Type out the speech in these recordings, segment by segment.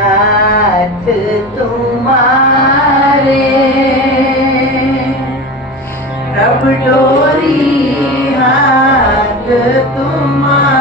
हाथ तुम्हारे रब डोरी हाथ तुम्हारे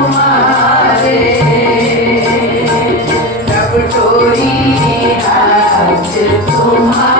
तुम्हारे रब टोरी राज तुम्हारे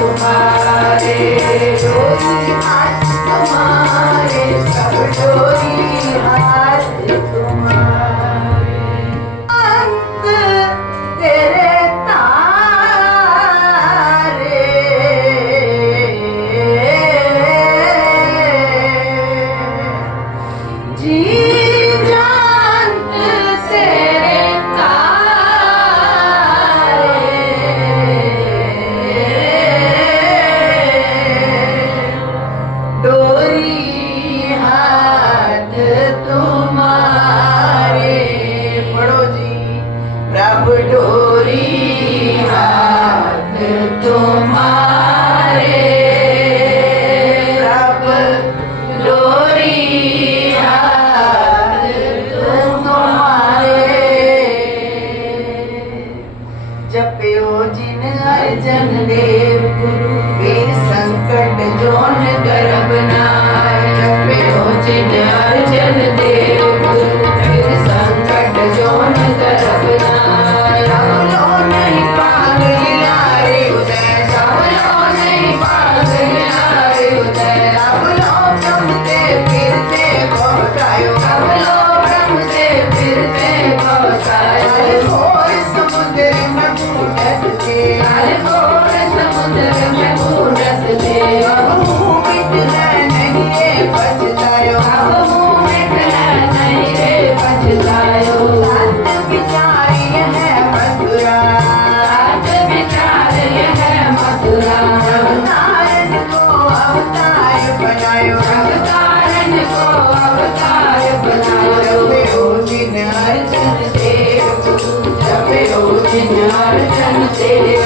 तुम्हारे रोज हाथ तुम्हारे सब डोरी हाथ जन देव गुरु वे संकट जोन गर्भ नाय कपियो गुरु संकट जोन गर्भ नहीं पागल लारे उदय say